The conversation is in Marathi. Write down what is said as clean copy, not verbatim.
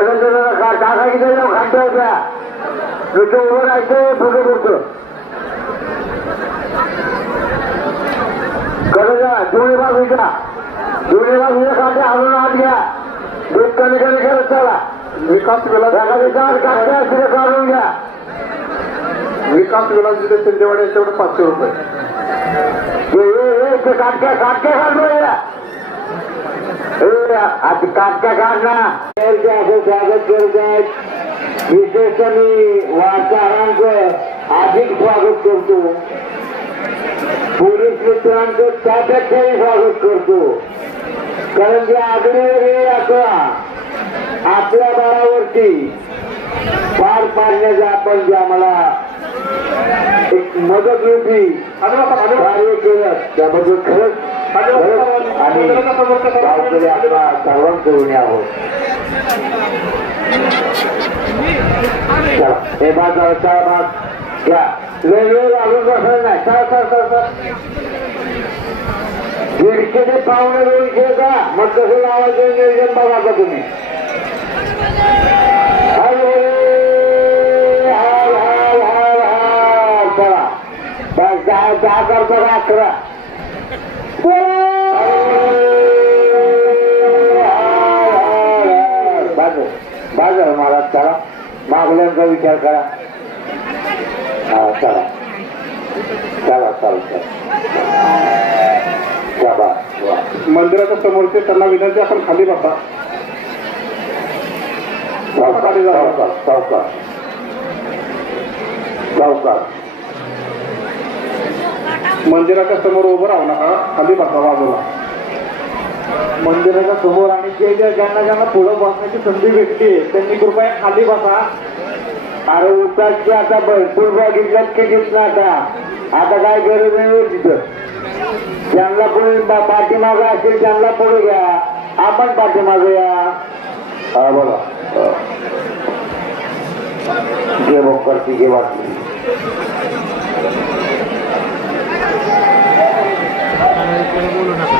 टाका किती खाट्या होत्या नुसतं उभं राहायचं पुढे पुढचं करायचा दोन्ही बाजूच्या खाट्या हलून आत घ्या दूध कमी कमी करत चला विकास विलास काट्या तिथे काढून घ्या विकास विलास जिथे शिंदेवाडी आहे तेवढे 500 रुपये काटक्या काढलो काटक्या काढ ना असं स्वागत करत आहेत विशेषतः मी वार्ताहरांचं अधिक स्वागत करतो पोलीस मित्रांचं त्यापेक्षाही स्वागत करतो कारण की आग्नेय यात्रा आपल्या बळावरती पार पाडण्याचा आपण जे आम्हाला एक मदत होती कार्य केलं त्याबद्दल खरंच आणि गावकरी आपला सर्वांकडून यावं हे बाजार घ्या वेगवेगळं अजून बसायला नाही सर दीडशे ते पावणे 200 का मग कसं लावायचं नियोजन बघा का तुम्ही दहा करतो का 11 बाजार मला चला मागल्यांचा विचार करा हा चला मंदिराच्या समोरचे त्यांना विनंती आपण खाली बसा सावकार मंदिराच्या समोर उभं राहू नका खाली बसा बाजूला मंदिराच्या समोर आणि ज्यांना पुढं बसण्याची संधी भेटली त्यांनी कृपया खाली बसा अरे उतारची आता भरपूर बघितल्यात की दिसणार आता काय गरज नाही तिथं ज्यांना कोणी पाठीमागं असेल त्यांना पुढे घ्या आपण पाठीमागं या हा बोला जे बघ करते जे वाटली बोलू नका